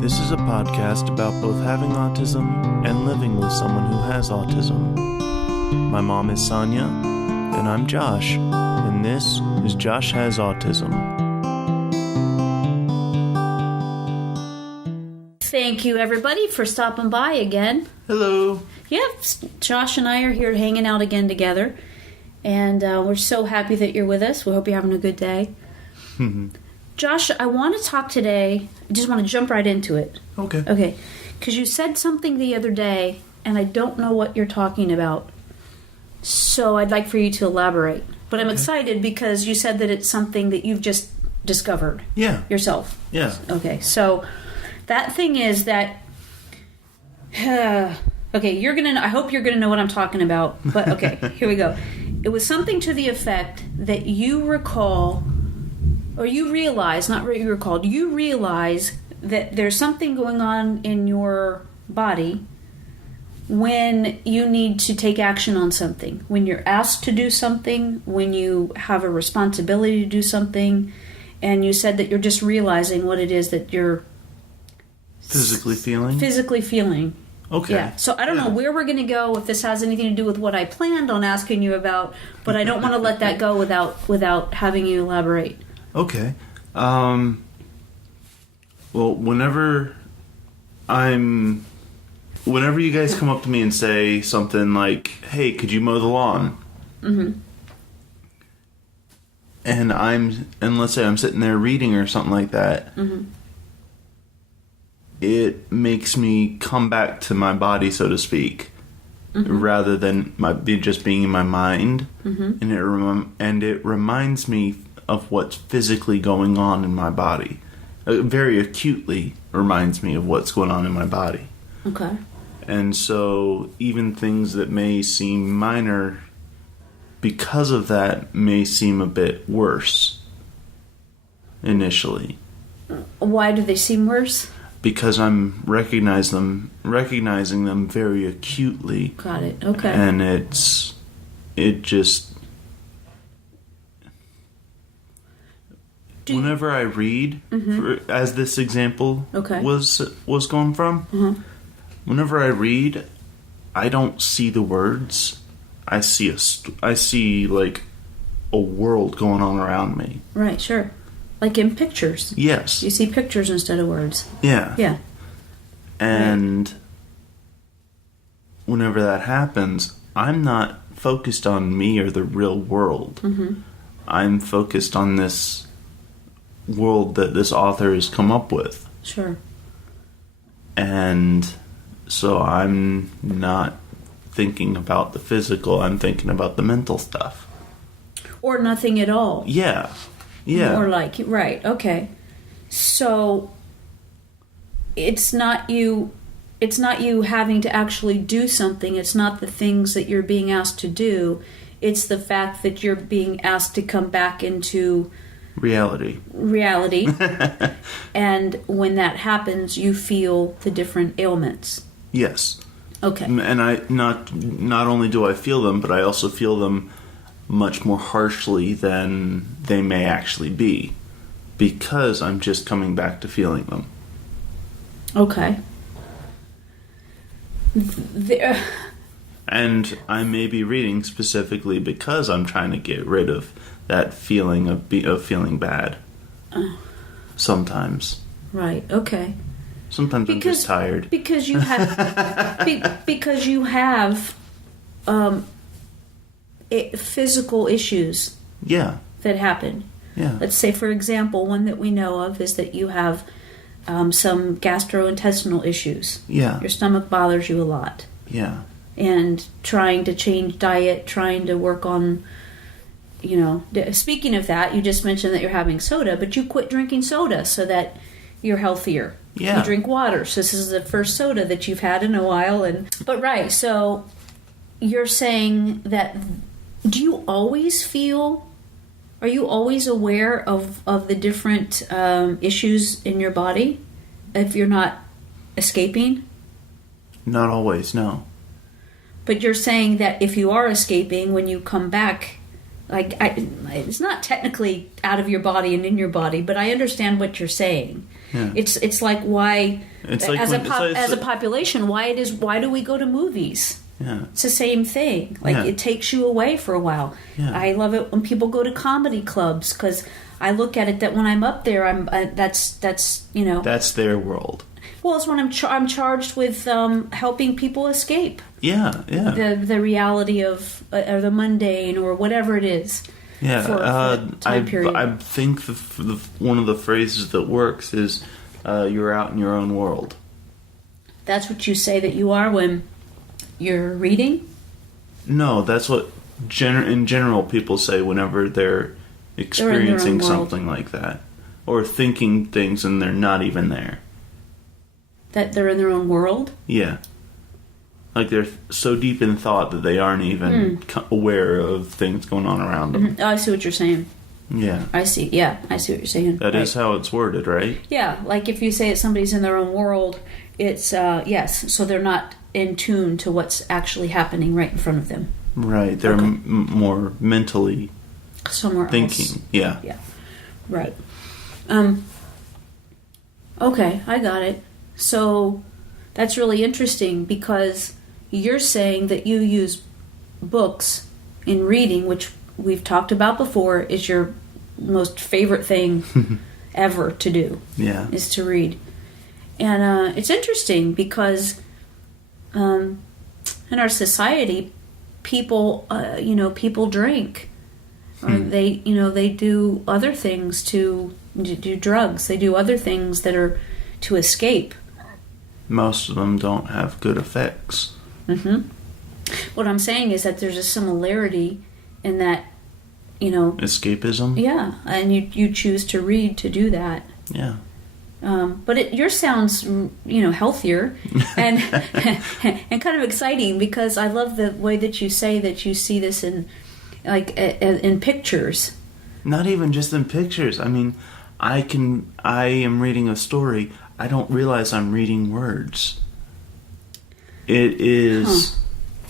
This is a podcast about both having autism and living with someone who has autism. My mom is Sonya, and I'm Josh, and this is Josh Has Autism. Thank you, everybody, for stopping by again. Hello. Josh and I are here hanging out again together, and we're so happy that you're with us. We hope you're having a good day. Josh, I want to talk today. I just want to jump right into it. Okay. Because you said something the other day, and I don't know what you're talking about. So I'd like for you to elaborate. But I'm excited because you said that it's something that you've just discovered. Yeah. Yourself. Yeah. Okay, so that thing is that... okay, I hope you're gonna know what I'm talking about. But okay, here we go. It was something to the effect that you recall... Or you realize, not what you recalled, you realize that there's something going on in your body when you need to take action on something. When you're asked to do something, when you have a responsibility to do something, and you said that you're just realizing what it is that you're... Physically feeling? Okay. Yeah. So I don't know where we're going to go, if this has anything to do with what I planned on asking you about, but I don't want to let that go without having you elaborate. Okay. Well, whenever you guys come up to me and say something like, "Hey, could you mow the lawn?" Mm-hmm. And let's say I'm sitting there reading or something like that. Mm-hmm. It makes me come back to my body, so to speak, mm-hmm. rather than just being in my mind. Mm-hmm. And it reminds me of what's physically going on in my body. It very acutely reminds me of what's going on in my body. Okay. And so even things that may seem minor, because of that, may seem a bit worse initially. Why do they seem worse? Because I'm recognizing them very acutely. Got it. Okay. And it just... Whenever I read, mm-hmm. as this example was going from, mm-hmm. whenever I read, I don't see the words. I see like a world going on around me. Right, sure. Like in pictures. Yes. You see pictures instead of words. Yeah. Yeah. And whenever that happens, I'm not focused on me or the real world. Mm-hmm. I'm focused on this world that this author has come up with. Sure. And so I'm not thinking about the physical, I'm thinking about the mental stuff. Or nothing at all. Yeah. More like, right, okay. So it's not you having to actually do something, it's not the things that you're being asked to do, it's the fact that you're being asked to come back into reality. And when that happens, you feel the different ailments. Yes. Okay. And I not only do I feel them, but I also feel them much more harshly than they may actually be, because I'm just coming back to feeling them. Okay. And I may be reading specifically because I'm trying to get rid of that feeling of feeling bad. Sometimes. Right. Okay. Sometimes I'm just tired. Because you have physical issues. Yeah. That happen. Yeah. Let's say, for example, one that we know of is that you have some gastrointestinal issues. Yeah. Your stomach bothers you a lot. Yeah. And trying to change diet, trying to work on, speaking of that, you just mentioned that you're having soda, but you quit drinking soda so that you're healthier. Yeah. You drink water. So this is the first soda that you've had in a while. But right, so you're saying that, are you always aware of the different issues in your body if you're not escaping? Not always, no. But you're saying that if you are escaping, when you come back it's not technically out of your body and in your body, but I understand what you're saying. Yeah. It's like why, It's like as a population, why do we go to movies? Yeah. It's the same thing. Like, Yeah. it takes you away for a while. Yeah. I love it when people go to comedy clubs, because I look at it that when I'm up there, that's you know. That's their world. Well, it's when I'm charged with helping people escape. Yeah, yeah. The reality of or the mundane or whatever it is. Yeah, for time period. I think one of the phrases that works is you're out in your own world. That's what you say that you are when you're reading? No, that's what in general people say whenever they're experiencing something like that. Or thinking things and they're not even there. That they're in their own world? Yeah. Like they're so deep in thought that they aren't even aware of things going on around them. Mm-hmm. Oh, I see what you're saying. Yeah. I see. Yeah, I see what you're saying. That is how it's worded, right? Yeah, like if you say that somebody's in their own world, it's, yes, so they're not in tune to what's actually happening right in front of them. Right, they're more mentally somewhere thinking. else. Yeah. Yeah, right. Okay, I got it. So that's really interesting because you're saying that you use books in reading, which we've talked about before, is your most favorite thing ever to do. Yeah. Is to read. And it's interesting because in our society, people drink. Or they do other things to do drugs. They do other things that are to escape. Most of them don't have good effects. Mm-hmm. What I'm saying is that there's a similarity in that, escapism. Yeah, and you choose to read to do that. Yeah. But yours sounds, healthier and and kind of exciting because I love the way that you say that you see this in pictures. Not even just in pictures. I mean, I am reading a story. I don't realize I'm reading words. It is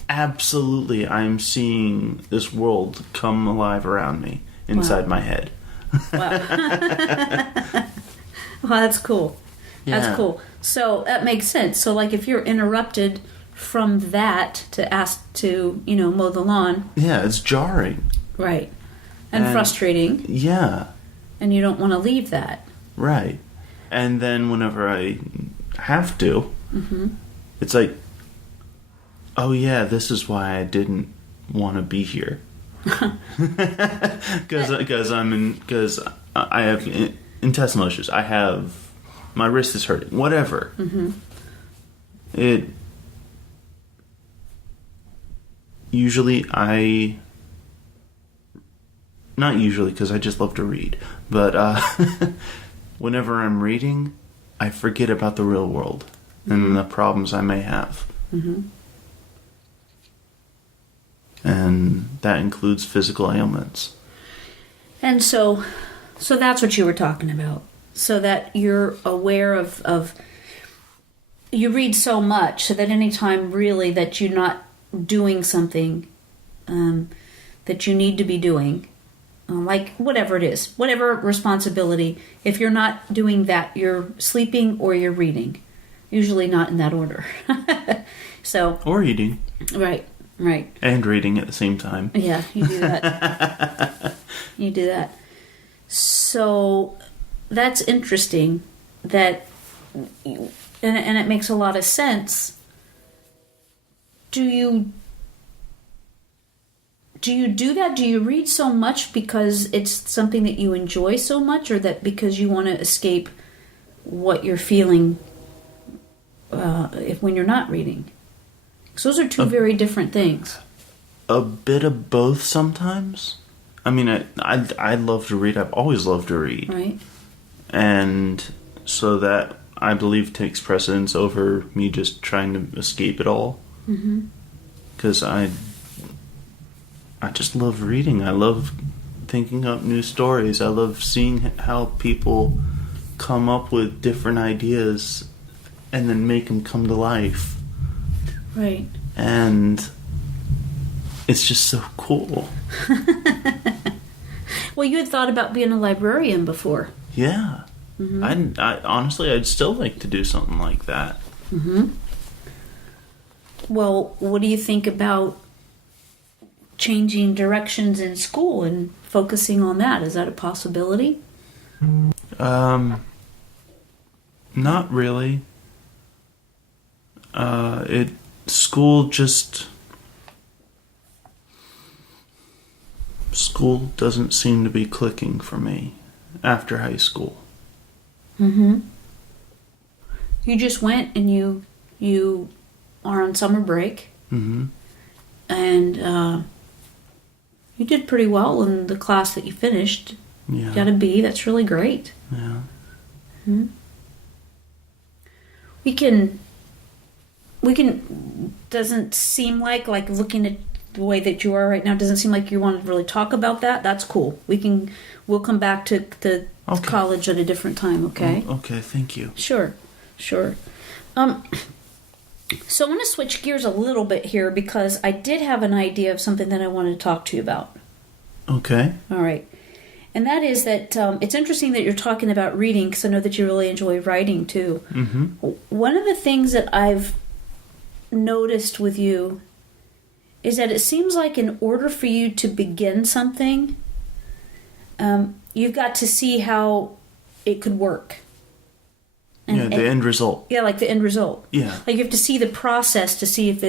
absolutely, I'm seeing this world come alive around me inside my head. Wow. Well, that's cool. Yeah. That's cool. So that makes sense. So, like, if you're interrupted from that to ask to, mow the lawn. Yeah, it's jarring. Right. And frustrating. Yeah. And you don't want to leave that. Right. And then whenever I have to, it's like, oh yeah, this is why I didn't want to be here. Because I have intestinal issues. My wrist is hurting. Whatever. Mm-hmm. Not usually, because I just love to read, but whenever I'm reading, I forget about the real world and the problems I may have. Mm-hmm. And that includes physical ailments. And so that's what you were talking about. So that you're aware of you read so much so that anytime really that you're not doing something that you need to be doing, like whatever it is, whatever responsibility, if you're not doing that, you're sleeping or you're reading. Usually not in that order. Or eating. Right. And reading at the same time. Yeah, you do that. You do that. So that's interesting that, and it makes a lot of sense. Do you do that? Do you read so much because it's something that you enjoy so much, or that because you want to escape what you're feeling when you're not reading? Because those are two very different things. A bit of both sometimes. I mean, I love to read. I've always loved to read. Right. And so that, I believe, takes precedence over me just trying to escape it all. Because I just love reading. I love thinking up new stories. I love seeing how people come up with different ideas and then make them come to life. Right. And it's just so cool. Well, you had thought about being a librarian before. Yeah. I honestly, I'd still like to do something like that. Well, what do you think about changing directions in school and focusing on that? Is that a possibility? Not really. School doesn't seem to be clicking for me after high school. You just went and you are on summer break. And you did pretty well in the class that you finished. Yeah. Got a B. That's really great. Yeah. We can doesn't seem like looking at the way that you are right now, doesn't seem like you want to really talk about that. That's cool. We'll come back to college at a different time, okay? Okay, thank you. Sure. So I'm going to switch gears a little bit here because I did have an idea of something that I wanted to talk to you about. Okay. All right. And that is that it's interesting that you're talking about reading because I know that you really enjoy writing too. One of the things that I've noticed with you is that it seems like in order for you to begin something, you've got to see how it could work. The end result. Yeah, like the end result. Yeah. Like you have to see the process to see if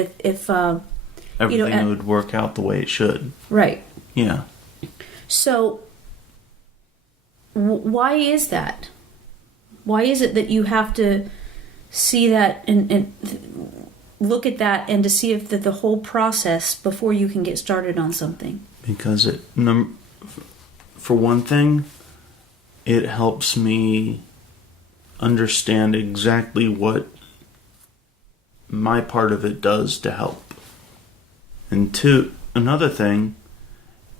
everything would work out the way it should. Right. Yeah. So, why is that? Why is it that you have to see that and look at that and to see if the whole process before you can get started on something? Because for one thing, it helps me understand exactly what my part of it does to help. And another thing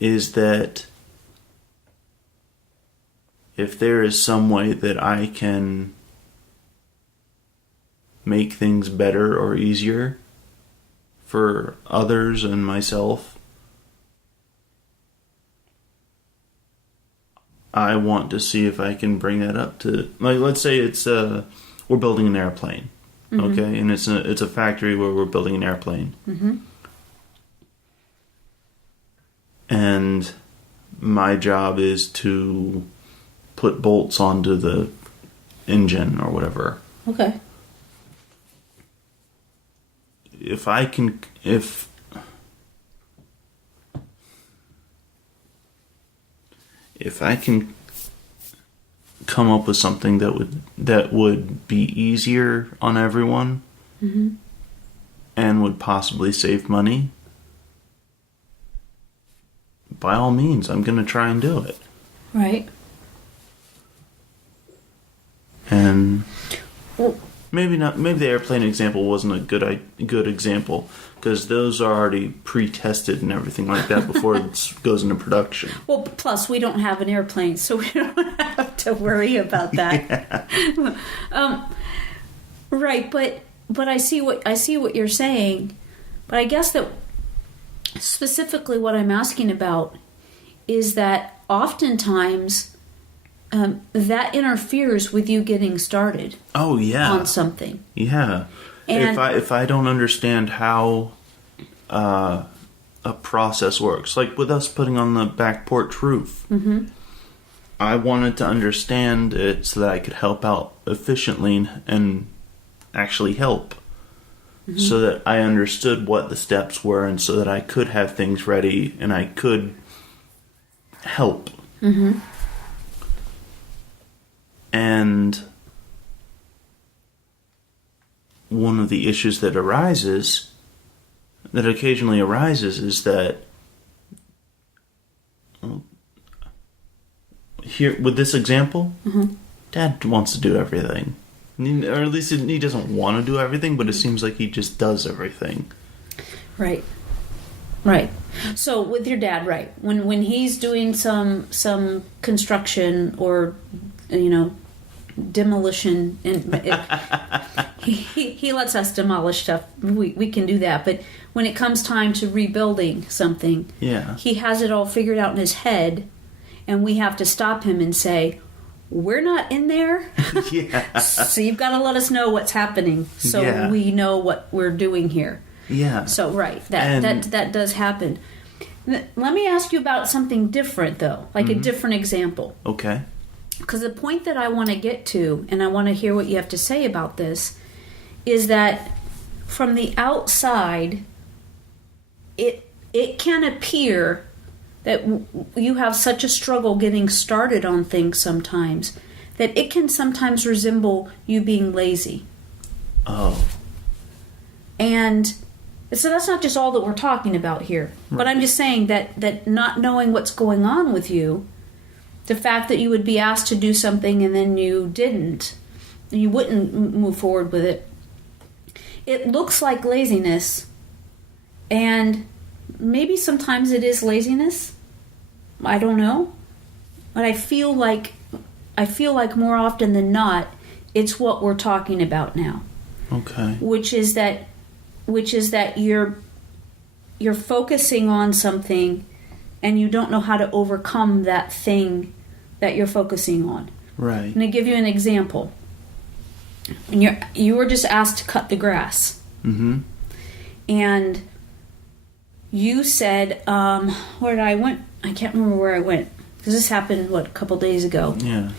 is that if there is some way that I can make things better or easier for others and myself, I want to see if I can bring that up to, let's say it's we're building an airplane, okay, and it's a factory where we're building an airplane, and my job is to put bolts onto the engine or whatever. Okay. If I can come up with something that would be easier on everyone and would possibly save money, by all means, I'm going to try and do it. Right. And maybe the airplane example wasn't a good example because those are already pre-tested and everything like that before it goes into production. Well, plus we don't have an airplane, so we don't have to worry about that. Yeah. Right, but I see what you're saying, but I guess that specifically what I'm asking about is that oftentimes that interferes with you getting started. Oh yeah, on something. Yeah, and if I don't understand how a process works, like with us putting on the back porch roof, I wanted to understand it so that I could help out efficiently and actually help, so that I understood what the steps were, and so that I could have things ready and I could help. And one of the issues that occasionally arises is that here with this example, Dad wants to do everything, or at least he doesn't want to do everything, but it seems like he just does everything. Right. So with your dad, right, when he's doing some construction or demolition, and he lets us demolish stuff. We can do that. But when it comes time to rebuilding something, he has it all figured out in his head, and we have to stop him and say, we're not in there. So you've got to let us know what's happening so we know what we're doing here. Yeah. So, right. That does happen. Let me ask you about something different, though. Like a different example. Okay. Because the point that I want to get to, and I want to hear what you have to say about this, is that from the outside, it can appear that you have such a struggle getting started on things sometimes that it can sometimes resemble you being lazy. Oh. And so that's not just all that we're talking about here. Right. But I'm just saying that not knowing what's going on with you, the fact that you would be asked to do something and then you didn't, you wouldn't move forward with it, it looks like laziness. And maybe sometimes it is laziness. I don't know. But I feel like more often than not, it's what we're talking about now. Okay. Which is that you're focusing on something and you don't know how to overcome that thing that you're focusing on. Right. I'm going to give you an example. And you were just asked to cut the grass. Mm-hmm. And you said, where did I went? I can't remember where I went. Because this happened, a couple days ago. Yeah.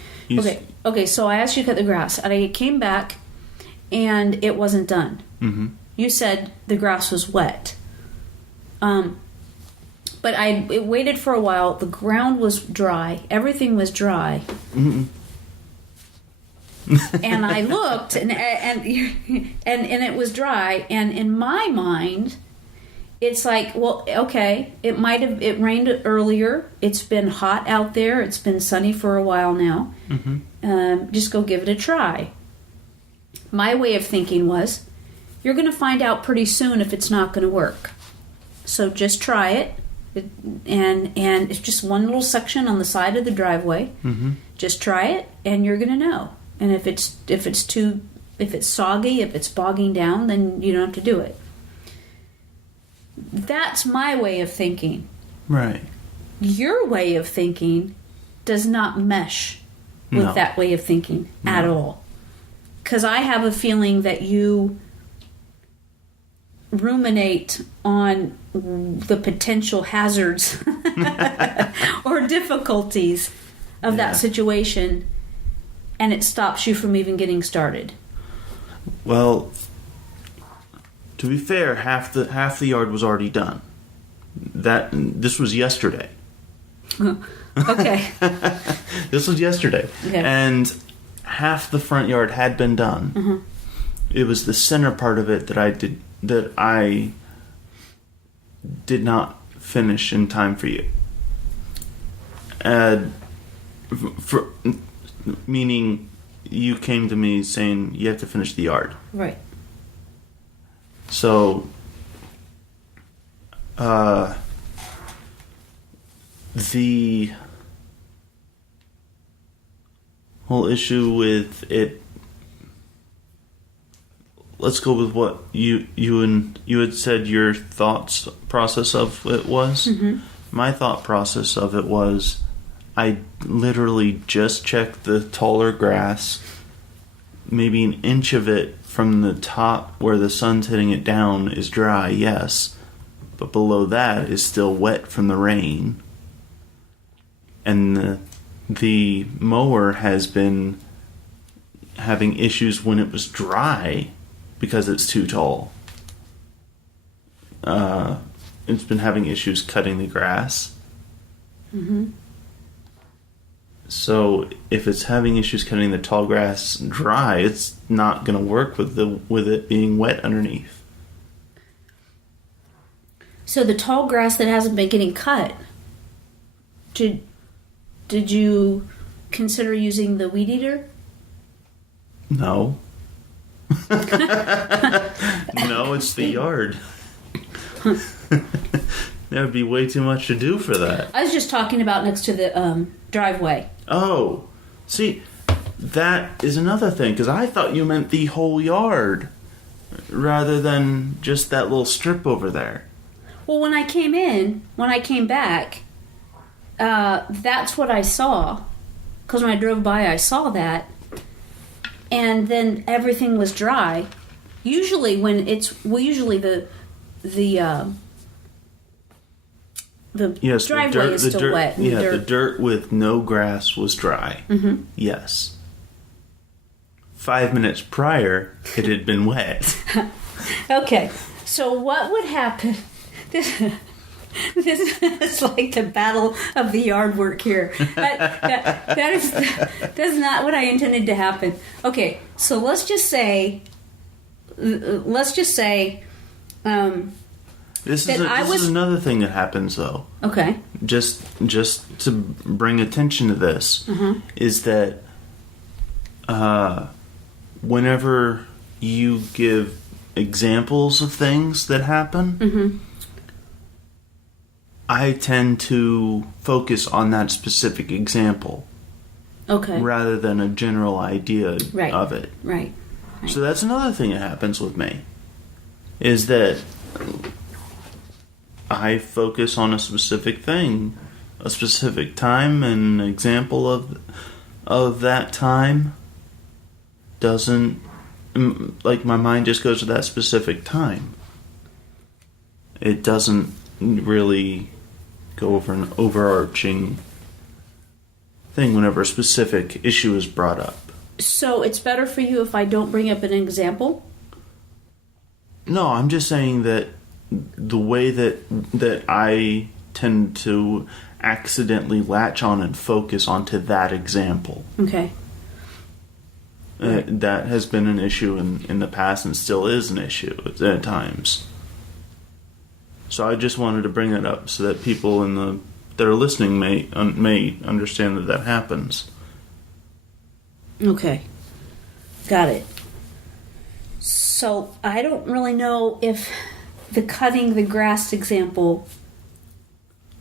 Okay, so I asked you to cut the grass. And I came back, and it wasn't done. Mm-hmm. You said the grass was wet. But it waited for a while. The ground was dry. Everything was dry. Mm-hmm. And I looked, and it was dry. And in my mind, it's like, well, okay, it rained earlier. It's been hot out there. It's been sunny for a while now. Mm-hmm. Just go give it a try. My way of thinking was, you're going to find out pretty soon if it's not going to work. So just try it. And it's just one little section on the side of the driveway. Mm-hmm. Just try it, and you're going to know. And if it's soggy, if it's bogging down, then you don't have to do it. That's my way of thinking. Right. Your way of thinking does not mesh with that way of thinking at all. Because I have a feeling that you ruminate on the potential hazards or difficulties of that situation, and it stops you from even getting started. Well, to be fair, half the yard was already done. This was yesterday. Okay. This was yesterday. Okay. And half the front yard had been done. Mm-hmm. It was the center part of it that I did not finish in time for you. Meaning you came to me saying you have to finish the yard. Right. So, the whole issue with it, let's go with what you had said your thoughts process of it was. Mm-hmm. My thought process of it was, I literally just checked the taller grass, maybe an inch of it from the top where the sun's hitting it down is dry, yes, but below that is still wet from the rain. And the mower has been having issues when it was dry because it's too tall. It's been having issues cutting the grass. Mm-hmm. So if it's having issues cutting the tall grass dry, it's not going to work with it being wet underneath. So the tall grass that hasn't been getting cut, did you consider using the weed eater? No. No, it's the yard. There would be way too much to do for that. I was just talking about next to the driveway. Oh, see, that is another thing, because I thought you meant the whole yard rather than just that little strip over there. Well, when I came back, that's what I saw. Because when I drove by, I saw that. And then everything was dry. Usually the driveway is still wet. Yeah, the dirt with no grass was dry. Mm-hmm. Yes. 5 minutes prior, it had been wet. Okay, so what would happen? This is like the battle of the yard work here. That's not what I intended to happen. Okay, so let's just say. This is another thing that happens, though. Okay. Just to bring attention to this, is that whenever you give examples of things that happen, I tend to focus on that specific example. Okay. Rather than a general idea of it. Right. So that's another thing that happens with me, is that I focus on a specific thing, a specific time, and an example of that time doesn't, like, my mind just goes to that specific time. It doesn't really go over an overarching thing whenever a specific issue is brought up. So it's better for you if I don't bring up an example? No, I'm just saying that the way that I tend to accidentally latch on and focus onto that example. Okay. That has been an issue in the past and still is an issue at times. So I just wanted to bring that up so that people that are listening may understand that happens. Okay. Got it. So I don't really know if the cutting the grass example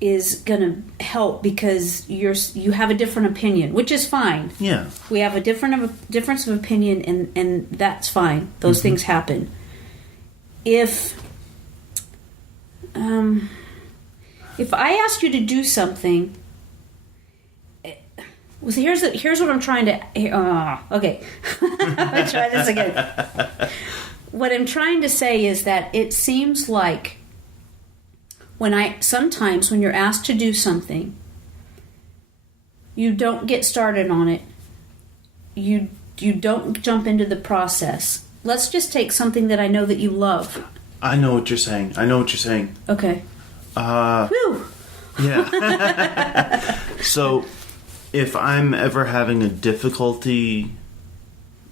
is going to help, because you have a different opinion, which is fine. Yeah. We have a difference of opinion, and that's fine. Those things happen. If I ask you to do something, well, here's what I'm trying to. Okay, I'll try this again. What I'm trying to say is that it seems like sometimes when you're asked to do something, you don't get started on it. You don't jump into the process. Let's just take something that I know that you love. I know what you're saying. Okay. Whew. Yeah. So, if I'm ever having a difficulty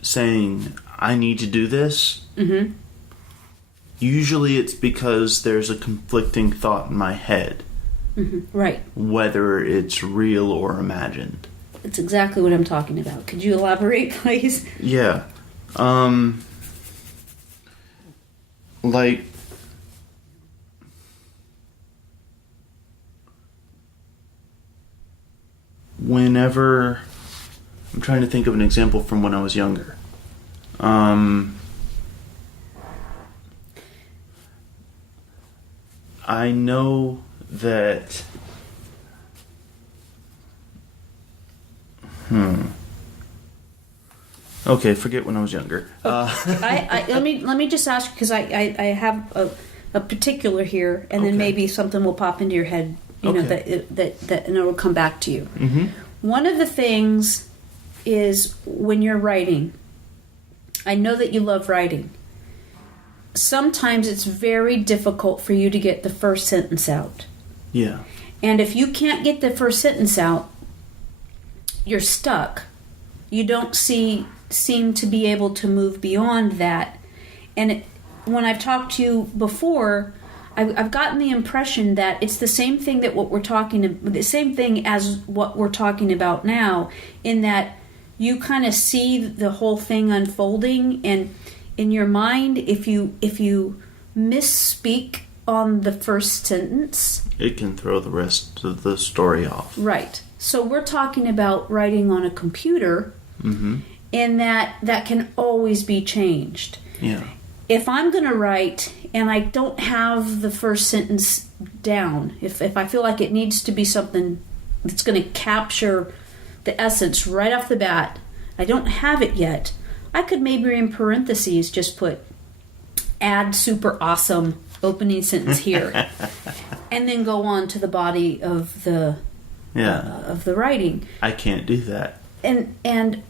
saying, I need to do this, usually it's because there's a conflicting thought in my head. Right. Whether it's real or imagined. That's exactly what I'm talking about. Could you elaborate, please? Yeah. Like, whenever I'm trying to think of an example from when I was younger. I know that okay, forget when I was younger. Let me just ask, because I have a particular here, and then maybe something will pop into your head, you know, that and it will come back to you. One of the things is when you're writing, I know that you love writing. Sometimes it's very difficult for you to get the first sentence out. Yeah. And if you can't get the first sentence out, you're stuck. You don't seem to be able to move beyond that. And when I've talked to you before, I've gotten the impression that it's the same thing as what we're talking about now, in that you kind of see the whole thing unfolding, and in your mind, if you misspeak on the first sentence, it can throw the rest of the story off. Right. So we're talking about writing on a computer, in that can always be changed. Yeah. If I'm going to write and I don't have the first sentence down, if I feel like it needs to be something that's going to capture the essence right off the bat, I don't have it yet, I could maybe in parentheses just put add super awesome opening sentence here and then go on to the body of the writing. I can't do that. And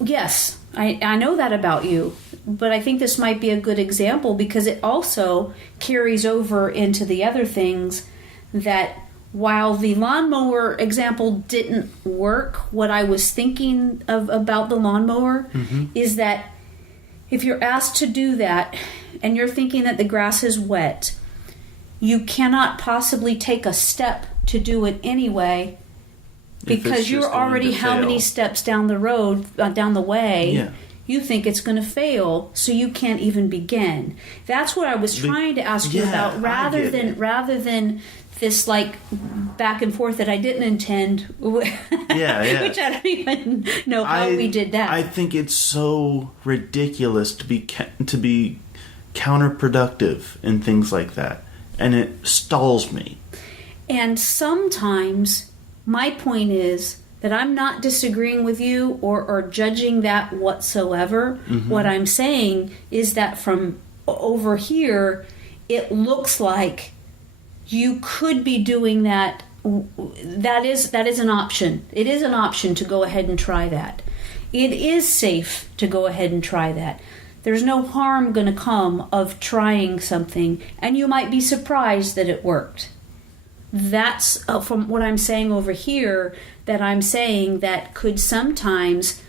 yes, I know that about you, but I think this might be a good example because it also carries over into the other things that while the lawnmower example didn't work, what I was thinking of about the lawnmower is that if you're asked to do that and you're thinking that the grass is wet, you cannot possibly take a step to do it anyway because you're already how many steps down the road, down the way. Yeah. You think it's going to fail, so you can't even begin. That's what I was trying to ask you about, rather than this like back and forth that I didn't intend. Which I don't even know how we did that. I think it's so ridiculous to be counterproductive and things like that, and it stalls me. And sometimes my point is that I'm not disagreeing with you or judging that whatsoever. What I'm saying is that from over here, it looks like you could be doing that. That is an option. It is an option to go ahead and try that. It is safe to go ahead and try that. There's no harm going to come of trying something, and you might be surprised that it worked. That's from what I'm saying over here, that I'm saying that could sometimes,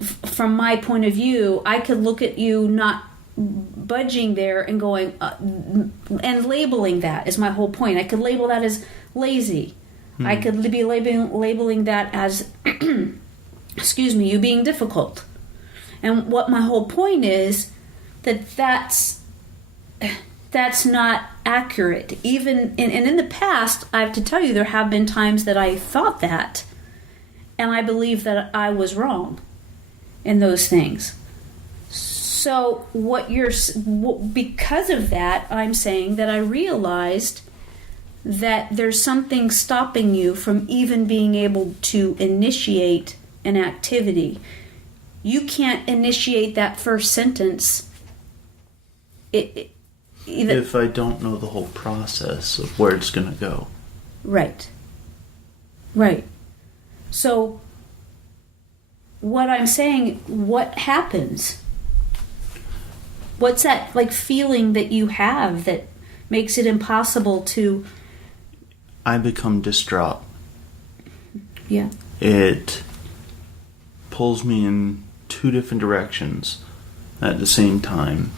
from my point of view, I could look at you not budging there and going, and labeling that is my whole point. I could label that as lazy. I could be labeling that as, excuse me, you being difficult. And what my whole point is, that's not accurate. Even in the past, I have to tell you, there have been times that I thought that, and I believe that I was wrong in those things. So because of that, I'm saying that I realized that there's something stopping you from even being able to initiate an activity. You can't initiate that first sentence. If I don't know the whole process of where it's going to go. Right. So, what I'm saying, what happens? What's that like feeling that you have that makes it impossible to... I become distraught. Yeah. It pulls me in two different directions at the same time.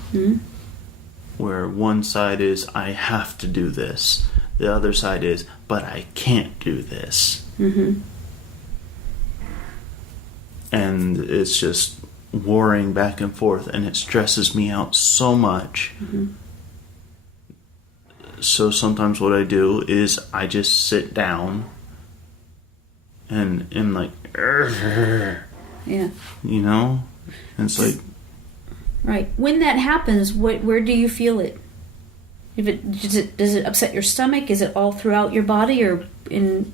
Where one side is, I have to do this. The other side is, but I can't do this. And it's just warring back and forth, and it stresses me out so much. So sometimes what I do is I just sit down and am like, yeah. You know? And it's like... Right. When that happens, where do you feel it? Does it upset your stomach? Is it all throughout your body or in...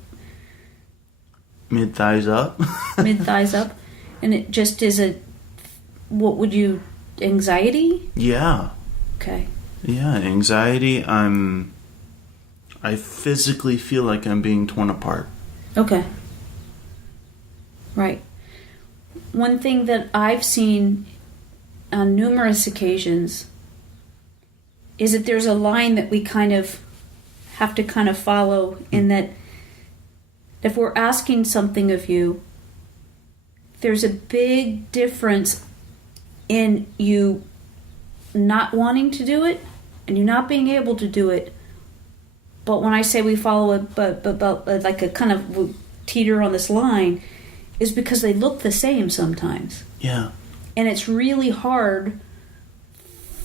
Mid-thighs up. Mid-thighs up? And it just is anxiety? Yeah. Okay. Yeah, anxiety. I physically feel like I'm being torn apart. Okay. Right. One thing that I've seen on numerous occasions is that there's a line that we kind of have to kind of follow, in that if we're asking something of you, there's a big difference in you not wanting to do it and you not being able to do it. But when I say we follow it, but like a kind of teeter on this line, is because they look the same sometimes. Yeah. And it's really hard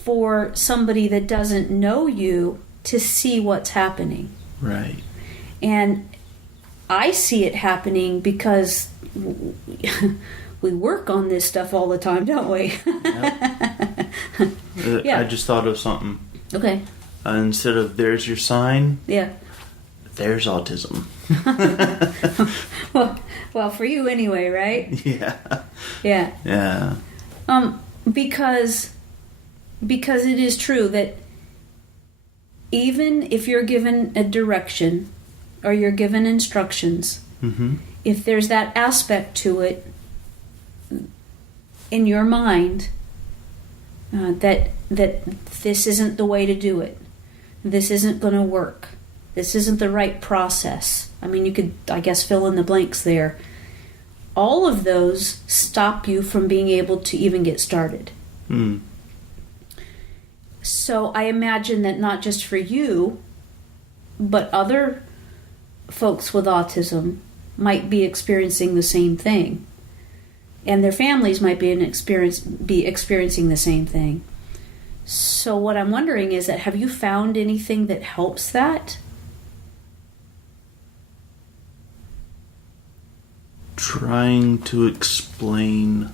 for somebody that doesn't know you to see what's happening. Right. And I see it happening because we work on this stuff all the time, don't we? Yep. Yeah. I just thought of something. Okay. Instead of there's your sign, Yeah. there's autism. Well, for you anyway, right? Yeah. Yeah. Yeah. Because it is true that even if you're given a direction or you're given instructions, if there's that aspect to it in your mind that this isn't the way to do it, this isn't going to work, this isn't the right process. I mean, you could, I guess, fill in the blanks there. All of those stop you from being able to even get started. Mm. So I imagine that not just for you, but other folks with autism might be experiencing the same thing. And their families might be experiencing the same thing. So what I'm wondering is that, have you found anything that helps that? Trying to explain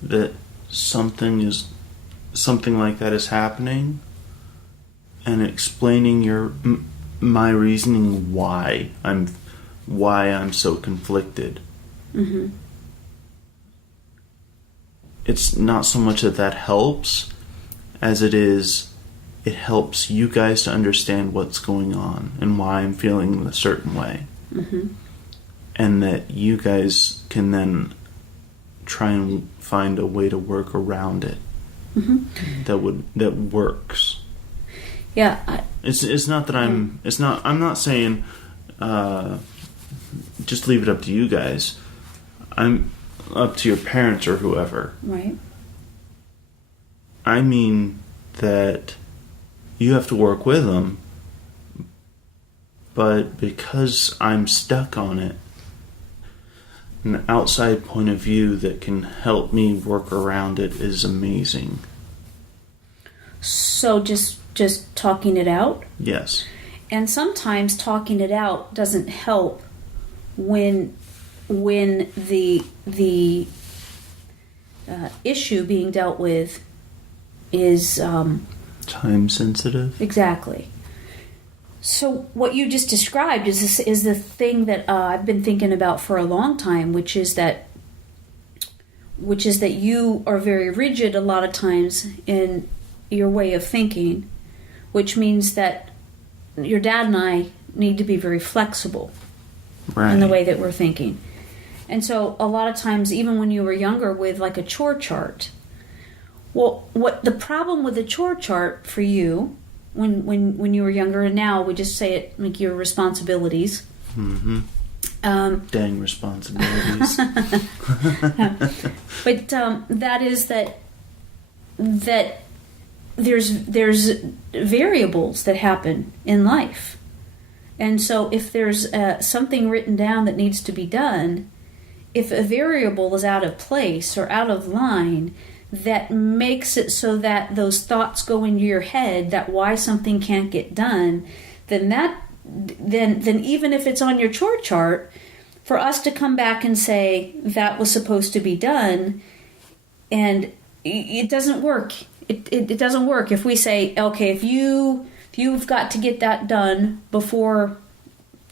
that something like that is happening, and explaining my reasoning why I'm so conflicted. Mm-hmm. It's not so much that helps as it helps you guys to understand what's going on and why I'm feeling a certain way. Mm-hmm. And that you guys can then try and find a way to work around it. Mm-hmm. that works. Yeah. It's not that I'm not saying just leave it up to you guys. I'm up to your parents or whoever. Right. I mean that you have to work with them, but because I'm stuck on it, an outside point of view that can help me work around it is amazing. So just talking it out? Yes. And sometimes talking it out doesn't help when the issue being dealt with is time sensitive. Exactly. So what you just described is the thing that I've been thinking about for a long time, which is that you are very rigid a lot of times in your way of thinking, which means that your dad and I need to be very flexible in the way that we're thinking. And so a lot of times, even when you were younger with like a chore chart, well, what the problem with the chore chart for you when you were younger, and now we just say it like your responsibilities. Mm-hmm. Dang responsibilities. But that is that there's variables that happen in life. And so if there's something written down that needs to be done, if a variable is out of place or out of line, that makes it so that those thoughts go into your head that why something can't get done, then even if it's on your chore chart, for us to come back and say that was supposed to be done, and it doesn't work. It doesn't work if we say, okay, if you've got to get that done before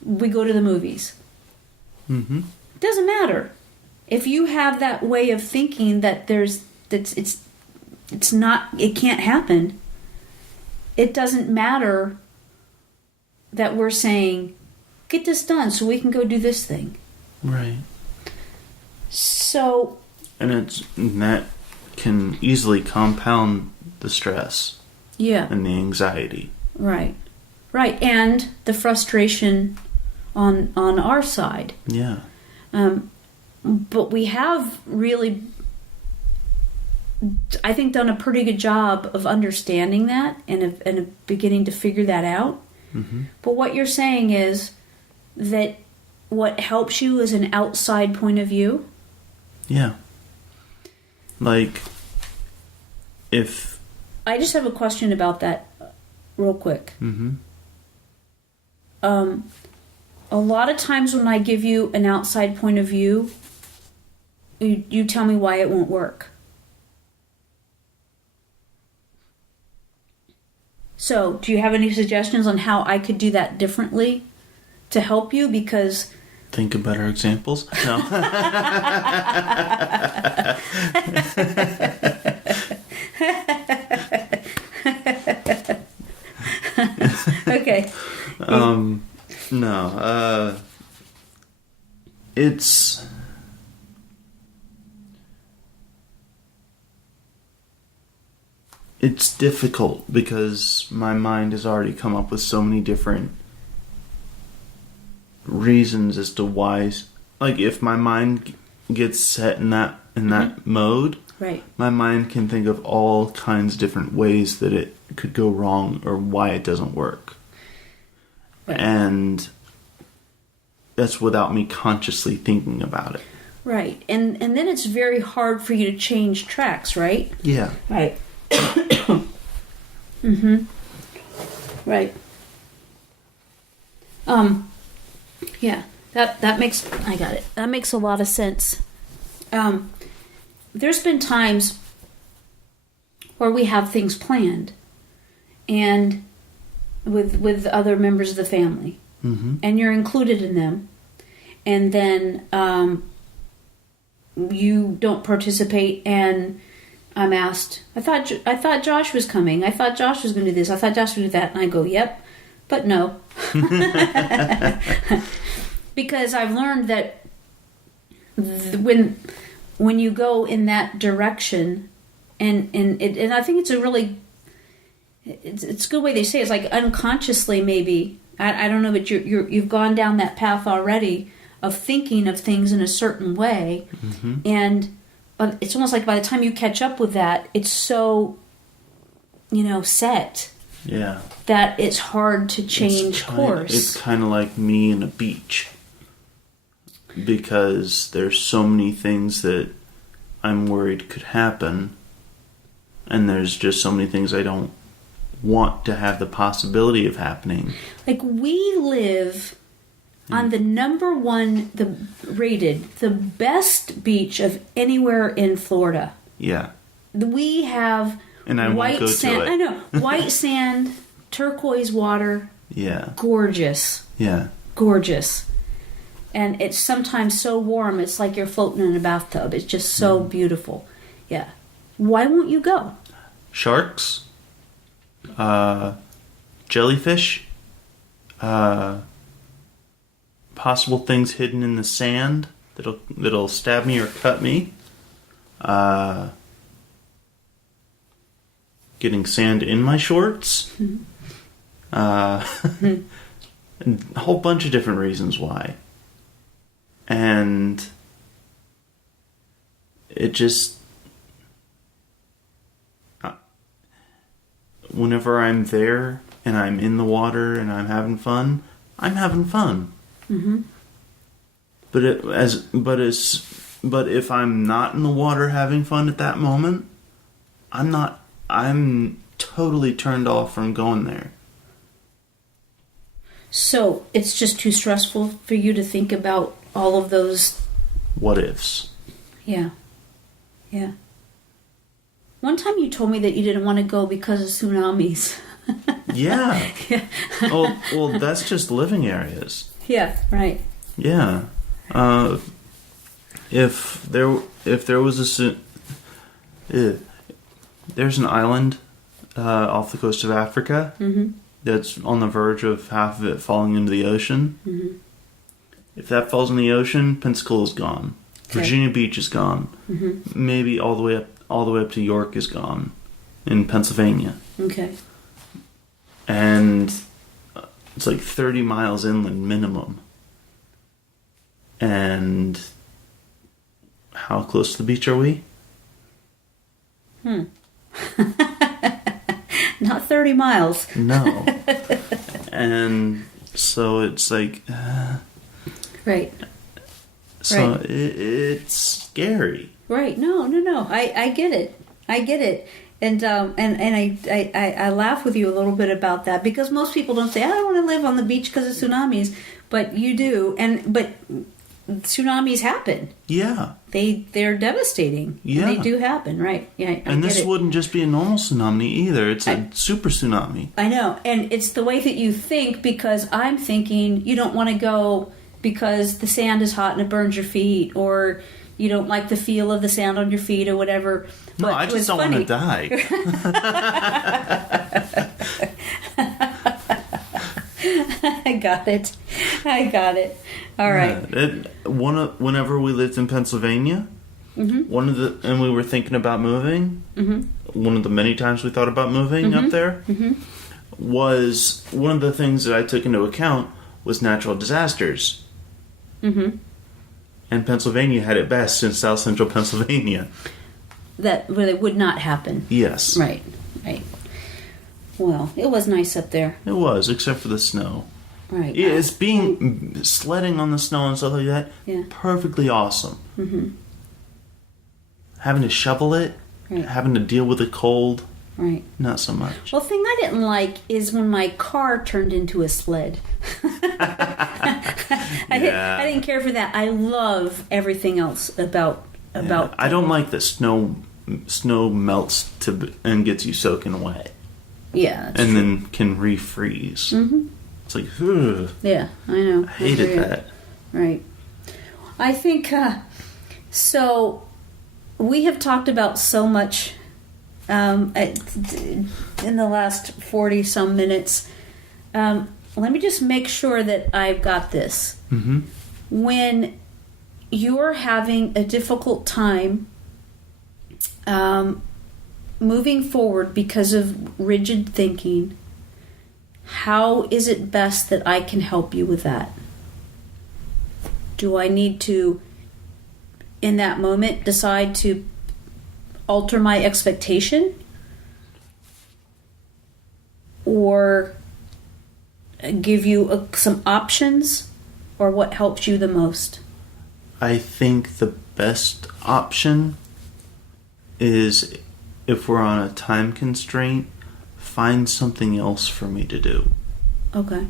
we go to the movies. Mm-hmm. It doesn't matter. If you have that way of thinking that it can't happen, it doesn't matter that we're saying, get this done so we can go do this thing. Right. So... And that can easily compound the stress. Yeah. And the anxiety. Right. Right. And the frustration on our side. Yeah. But we have really, I think, done a pretty good job of understanding that and of beginning to figure that out. Mm-hmm. But what you're saying is that what helps you is an outside point of view? Yeah. Like, if... I just have a question about that real quick. Mm-hmm. A lot of times when I give you an outside point of view, you tell me why it won't work. So, do you have any suggestions on how I could do that differently to help you? Because think of better examples. No. Okay. No. It's difficult because my mind has already come up with so many different reasons as to why. Like, if my mind gets set in that mode, right, my mind can think of all kinds of different ways that it could go wrong or why it doesn't work. Right. And that's without me consciously thinking about it. Right. And then it's very hard for you to change tracks, right? Yeah. Right. Right. Yeah. That makes, I got it. That makes a lot of sense. There's been times where we have things planned and with other members of the family, and you're included in them, and then you don't participate, and I'm asked, I thought Josh was coming. I thought Josh was going to do this. I thought Josh would do that. And I go, yep, but no. Because I've learned that when you go in that direction, and I think it's a really, it's a good way they say it. It's like unconsciously maybe, I don't know, but you've gone down that path already of thinking of things in a certain way, and it's almost like by the time you catch up with that, it's so, set. Yeah. That it's hard to change course. It's kind of like me in a beach. Because there's so many things that I'm worried could happen. And there's just so many things I don't want to have the possibility of happening. Like, we live on the number one, rated the best beach of anywhere in Florida. Yeah. We have white sand. I know, white sand, turquoise water. Yeah. Gorgeous. Yeah. Gorgeous. And it's sometimes so warm, it's like you're floating in a bathtub. It's just so beautiful. Yeah. Why won't you go? Sharks. Jellyfish. Possible things hidden in the sand that'll stab me or cut me. Getting sand in my shorts. And a whole bunch of different reasons why. And it just, whenever I'm there and I'm in the water and I'm having fun, I'm having fun. But if I'm not in the water having fun at that moment, I'm totally turned off from going there. So it's just too stressful for you to think about all of those what ifs. Yeah. Yeah. One time you told me that you didn't want to go because of tsunamis. Yeah. Yeah. Well, that's just living areas. Yeah, right. Yeah. If there was there's an island off the coast of Africa that's on the verge of half of it falling into the ocean. If that falls in the ocean, Pensacola is gone. Okay. Virginia Beach is gone. Maybe all the way up to York is gone in Pennsylvania. Okay. And it's like 30 miles inland minimum. And how close to the beach are we? Not 30 miles. No. And so it's like... right. So right. It's scary. Right. No. I get it. And I laugh with you a little bit about that, because most people don't say, I don't want to live on the beach because of tsunamis, but you do. But tsunamis happen. Yeah. They're devastating. Yeah. And they do happen, right? Yeah. And this wouldn't just be a normal tsunami either. It's a super tsunami. I know. And it's the way that you think, because I'm thinking you don't want to go because the sand is hot and it burns your feet, or you don't like the feel of the sand on your feet or whatever. No, but I just don't want to die. I got it. All right. Whenever we lived in Pennsylvania, and we were thinking about moving, one of the many times we thought about moving up there, was one of the things that I took into account was natural disasters. And Pennsylvania had it best in South Central Pennsylvania. Where they would not happen. Yes. Right. Well, it was nice up there. It was, except for the snow. Right. It's sledding on the snow and stuff like that. Yeah. Perfectly awesome. Having to shovel it, having to deal with the cold. Right. Not so much. Well, the thing I didn't like is when my car turned into a sled. I didn't care for that. I love everything else about. I don't like that snow melts and gets you soaking wet. Yeah. And true. Then can refreeze. It's like, ugh. Yeah, I know. I hated that. Right. I think, so we have talked about so much in the last 40 some minutes. Let me just make sure that I've got this. When you're having a difficult time moving forward because of rigid thinking, how is it best that I can help you with that? Do I need to, in that moment, decide to alter my expectation? Or give you some options? Or what helps you the most? I think the best option is, if we're on a time constraint, find something else for me to do. Okay.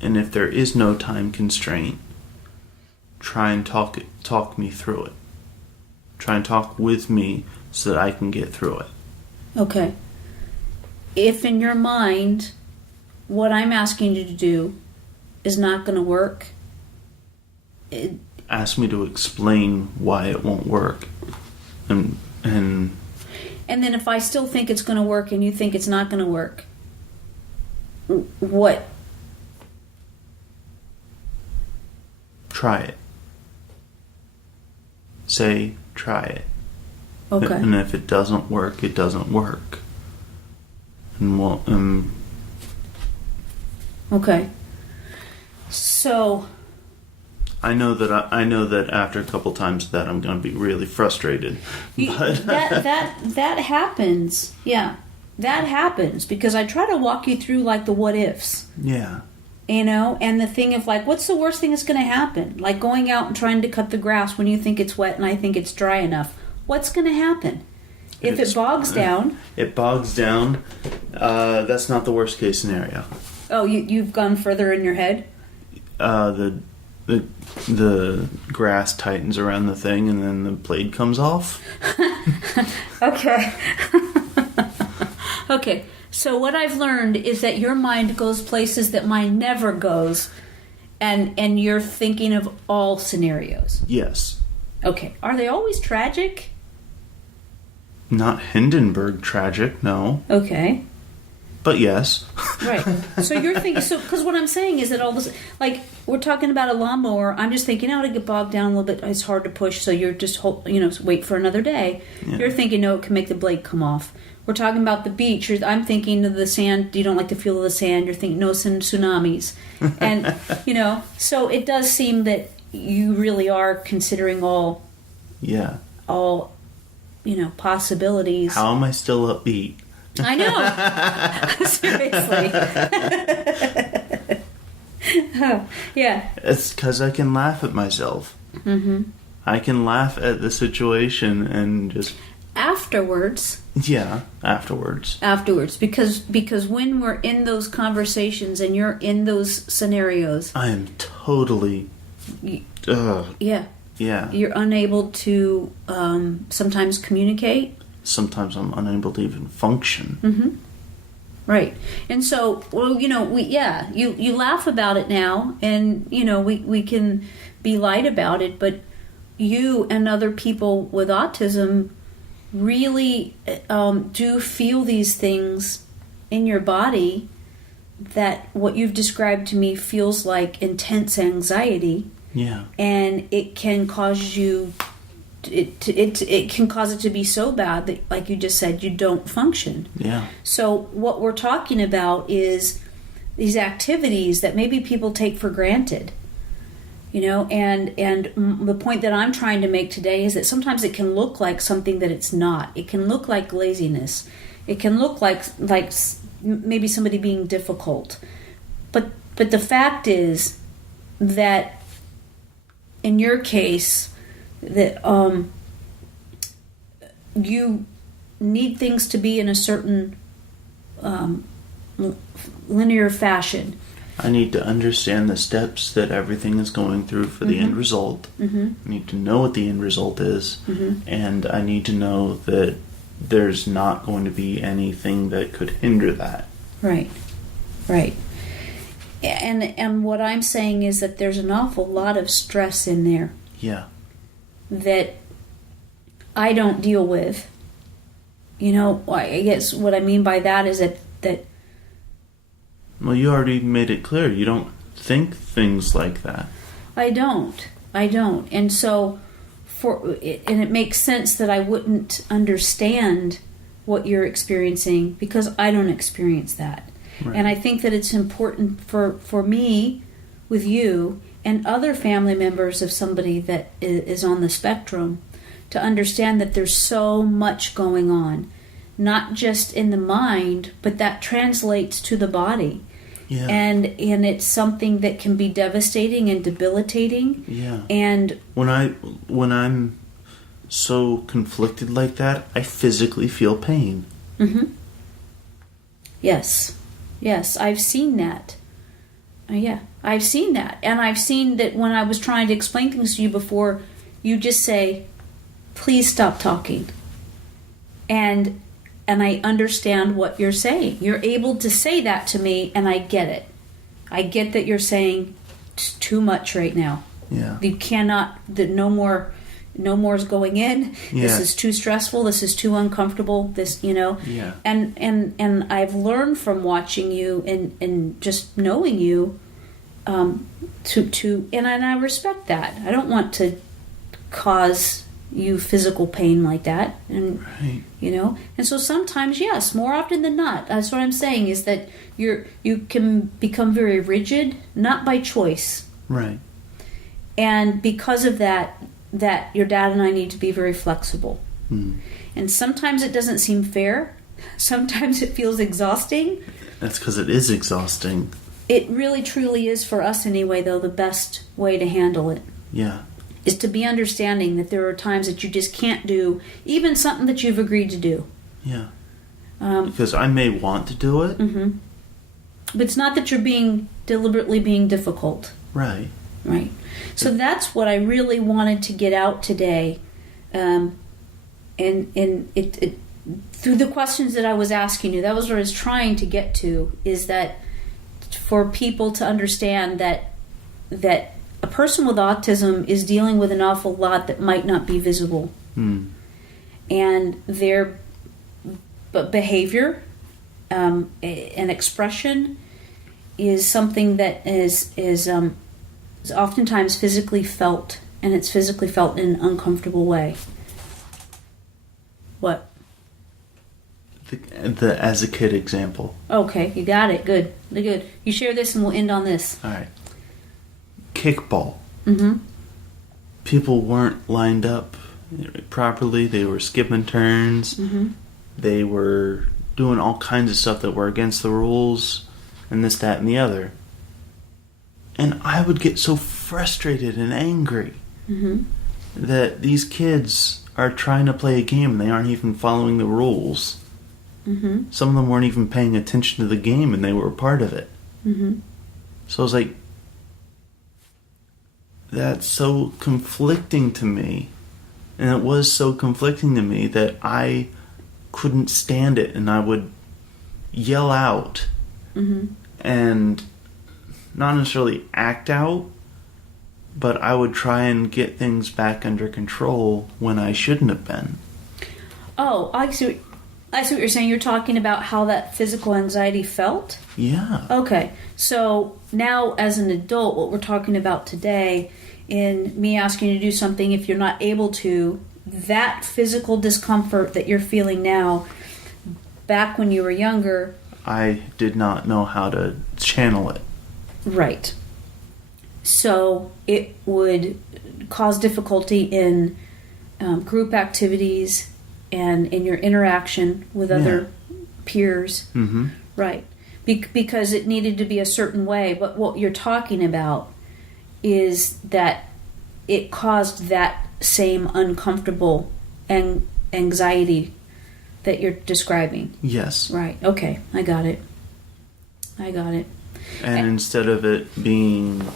And if there is no time constraint, try and talk me through it. Try and talk with me so that I can get through it. Okay. If in your mind what I'm asking you to do is not going to work, ask me to explain why it won't work. And then if I still think it's going to work and you think it's not going to work, what? Try it. Say, try it. Okay. And if it doesn't work, it doesn't work. And okay. So I know that after a couple times of that, I'm going to be really frustrated. But that happens. Yeah, that happens because I try to walk you through like the what ifs. Yeah. You know, and the thing of like, what's the worst thing that's going to happen? Like going out and trying to cut the grass when you think it's wet and I think it's dry enough. What's going to happen? If it bogs down. It bogs down. That's not the worst case scenario. Oh, you've gone further in your head? The grass tightens around the thing and then the blade comes off. Okay. Okay. So what I've learned is that your mind goes places that mine never goes, and you're thinking of all scenarios. Yes. Okay. Are they always tragic? Not Hindenburg tragic, no. Okay. But yes. Right. So you're thinking, because what I'm saying is that all this, like, we're talking about a lawnmower, I'm just thinking, to get bogged down a little bit, it's hard to push, so you're just, wait for another day. Yeah. You're thinking, no, it can make the blade come off. We're talking about the beach. I'm thinking of the sand. You don't like the feel of the sand. You're thinking, no tsunamis. And, so it does seem that you really are considering all, possibilities. How am I still upbeat? I know. Seriously. Yeah. It's because I can laugh at myself. Mm-hmm. I can laugh at the situation and just... Afterwards. Yeah, afterwards. Because when we're in those conversations and you're in those scenarios... I am totally Yeah. Yeah. You're unable to sometimes communicate. Sometimes I'm unable to even function. Mm-hmm. Right. And so, well, you laugh about it now, and, we can be light about it, but you and other people with autism really do feel these things in your body that what you've described to me feels like intense anxiety. Yeah. And it can cause you, it can cause it to be so bad that, like you just said, you don't function. Yeah. So what we're talking about is these activities that maybe people take for granted. And the point that I'm trying to make today is that sometimes it can look like something that it's not. It can look like laziness. It can look like maybe somebody being difficult. But the fact is that in your case, that you need things to be in a certain linear fashion. I need to understand the steps that everything is going through for the end result. Mm-hmm. I need to know what the end result is. Mm-hmm. And I need to know that there's not going to be anything that could hinder that. Right. And what I'm saying is that there's an awful lot of stress in there. Yeah. That I don't deal with. I guess what I mean by that is that Well, you already made it clear. You don't think things like that. I don't. And so, and it makes sense that I wouldn't understand what you're experiencing because I don't experience that. Right. And I think that it's important for me, with you, and other family members of somebody that is on the spectrum to understand that there's so much going on, not just in the mind, but that translates to the body. Yeah. And it's something that can be devastating and debilitating. Yeah. And when I'm so conflicted like that, I physically feel pain. Mm-hmm. Yes, I've seen that. Yeah, I've seen that. And I've seen that when I was trying to explain things to you before, you just say, please stop talking. And I understand what you're saying. You're able to say that to me, and I get it. I get that you're saying it's too much right now. Yeah. You cannot, no more is going in. Yeah. This is too stressful. This is too uncomfortable. This, Yeah. And I've learned from watching you and just knowing you, and I respect that. I don't want to cause you physical pain like that, and right. And so sometimes, yes, more often than not, that's what I'm saying, is that you can become very rigid, not by choice, Right. and because of that your dad and I need to be very flexible. And sometimes it doesn't seem fair. Sometimes it feels exhausting. That's because it is exhausting. It really truly is, for us anyway, though, the best way to handle it. Yeah. Is to be understanding that there are times that you just can't do even something that you've agreed to do. Yeah. Because I may want to do it. Mm-hmm. But it's not that you're deliberately being difficult. Right. Right. So that's what I really wanted to get out today. And it through the questions that I was asking you, that was what I was trying to get to, is that for people to understand that a person with autism is dealing with an awful lot that might not be visible. And their behavior and expression is something that is oftentimes physically felt, and it's physically felt in an uncomfortable way. What? The as a kid example. Okay, you got it. Good. You share this and we'll end on this. All right. Kickball. Mm-hmm. People weren't lined up properly. They were skipping turns. Mm-hmm. They were doing all kinds of stuff that were against the rules, and this, that, and the other. And I would get so frustrated and angry that these kids are trying to play a game and they aren't even following the rules. Mm-hmm. Some of them weren't even paying attention to the game, and they were a part of it. Mm-hmm. So I was like, that's so conflicting to me. And it was so conflicting to me that I couldn't stand it, and I would yell out and not necessarily act out, but I would try and get things back under control when I shouldn't have been. Oh, I see what you're saying. You're talking about how that physical anxiety felt? Yeah. Okay. So now as an adult, what we're talking about today, in me asking you to do something, if you're not able to, that physical discomfort that you're feeling now, back when you were younger... I did not know how to channel it. Right. So it would cause difficulty in group activities and in your interaction with other peers. Mm-hmm. Right. Because it needed to be a certain way. But what you're talking about is that it caused that same uncomfortable anxiety that you're describing. Yes. Right. Okay. I got it. And instead of it being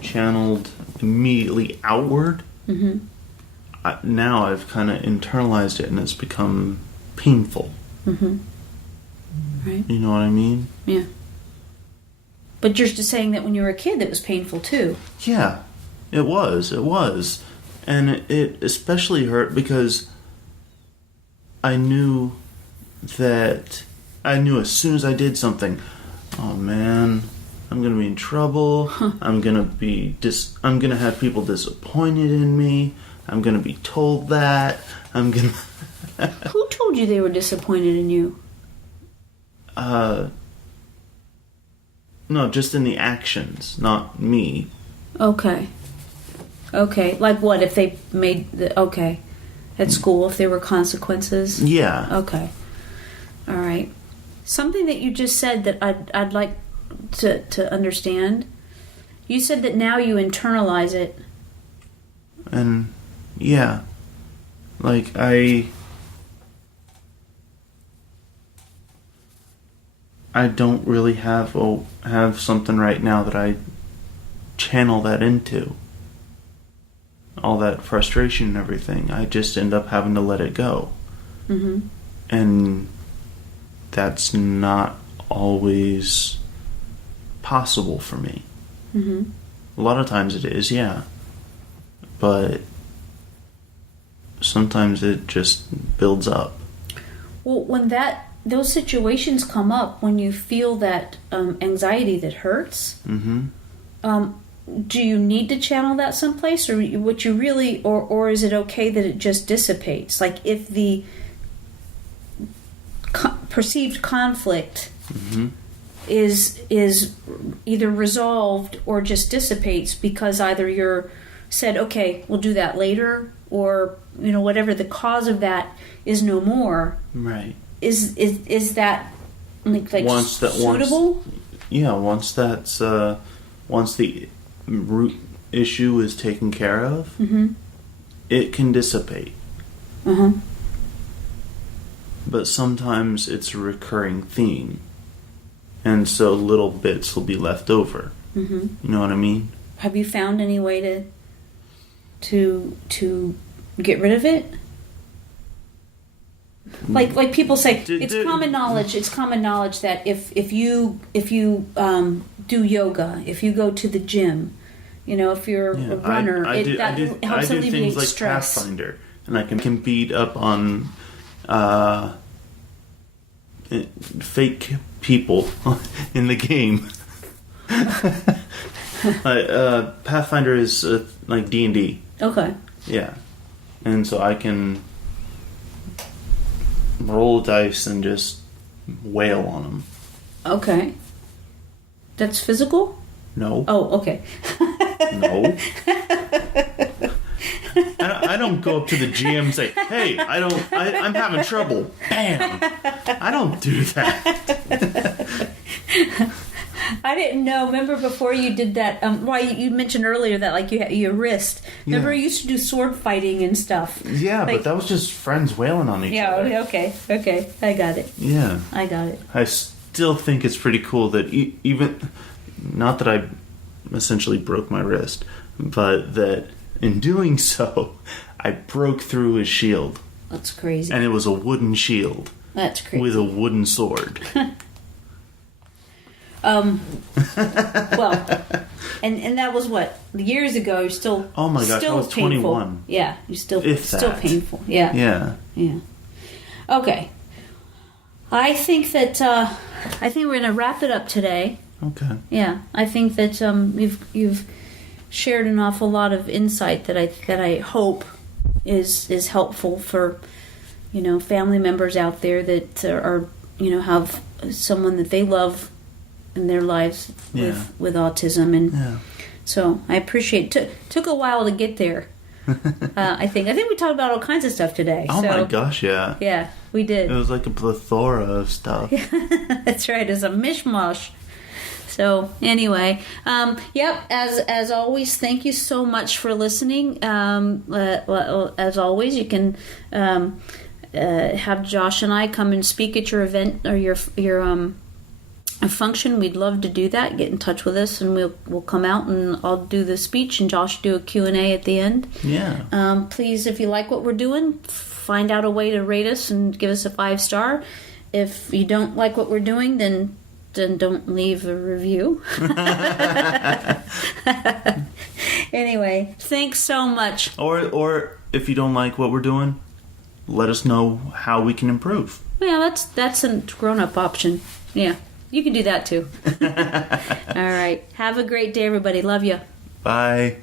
channeled immediately outward, now I've kind of internalized it and it's become painful. Mm-hmm. Right. You know what I mean? Yeah. But you're just saying that when you were a kid, it was painful too. Yeah, it was. And it especially hurt because I knew as soon as I did something, oh man, I'm gonna be in trouble. I'm gonna have people disappointed in me. I'm gonna be told that. Who told you they were disappointed in you? No, just in the actions, not me. Okay. Like what? If they made at school, if there were consequences? Yeah. Okay. All right. Something that you just said that I'd like to understand. You said that now you internalize it. And yeah, like I don't really have something right now that I channel that into. All that frustration and everything, I just end up having to let it go. Mm-hmm. And that's not always possible for me. Mm-hmm. A lot of times it is, yeah. But sometimes it just builds up. Well, when those situations come up, when you feel that anxiety that hurts, do you need to channel that someplace, or what you really, or is it okay that it just dissipates? Like if the perceived conflict is either resolved or just dissipates because either you're said, okay, we'll do that later, or whatever the cause of that is no more. Right. Is that like suitable? Once the root issue is taken care of, it can dissipate. But sometimes it's a recurring theme, and so little bits will be left over. You know what I mean? Have you found any way to get rid of it? Like people say, it's common knowledge. It's common knowledge that if you do yoga, if you go to the gym, if you're a runner, that helps alleviate like stress. Pathfinder, and I can beat up on fake people in the game. Pathfinder is like D&D. Okay. Yeah, and so I can roll dice and just wail on them. Okay. That's physical? No. Oh, okay. No. I don't go up to the GM and say, hey, I'm having trouble. Bam. I don't do that. I didn't know. Remember before you did that, you mentioned earlier that like you had your wrist. Remember you used to do sword fighting and stuff. Yeah, but that was just friends wailing on each other. Yeah, okay. I got it. Yeah. I got it. I still think it's pretty cool that even, not that I essentially broke my wrist, but that in doing so, I broke through his shield. That's crazy. And it was a wooden shield. That's crazy. With a wooden sword. Well, and that was what? Years ago. You're still. Oh my gosh, I was painful. 21. Yeah, you're still Still painful. Yeah. Yeah. Okay. I think that we're going to wrap it up today. Okay. Yeah, I think that you've shared an awful lot of insight that I hope is helpful for family members out there that are have someone that they love in their lives with autism, and so I appreciate it. Took a while to get there. I think we talked about all kinds of stuff today. Oh my gosh, yeah. Yeah, we did. It was like a plethora of stuff. That's right. It's a mishmash. So anyway, as always, thank you so much for listening. As always, you can have Josh and I come and speak at your event or your function. We'd love to do that. Get in touch with us, and we'll come out, and I'll do the speech, and Josh do a Q&A at the end. Yeah. Please, if you like what we're doing, find out a way to rate us and give us a 5-star. If you don't like what we're doing, then don't leave a review. Anyway, thanks so much. Or if you don't like what we're doing, let us know how we can improve. Yeah, that's a grown-up option. Yeah, you can do that too. All right. Have a great day, everybody. Love you. Bye.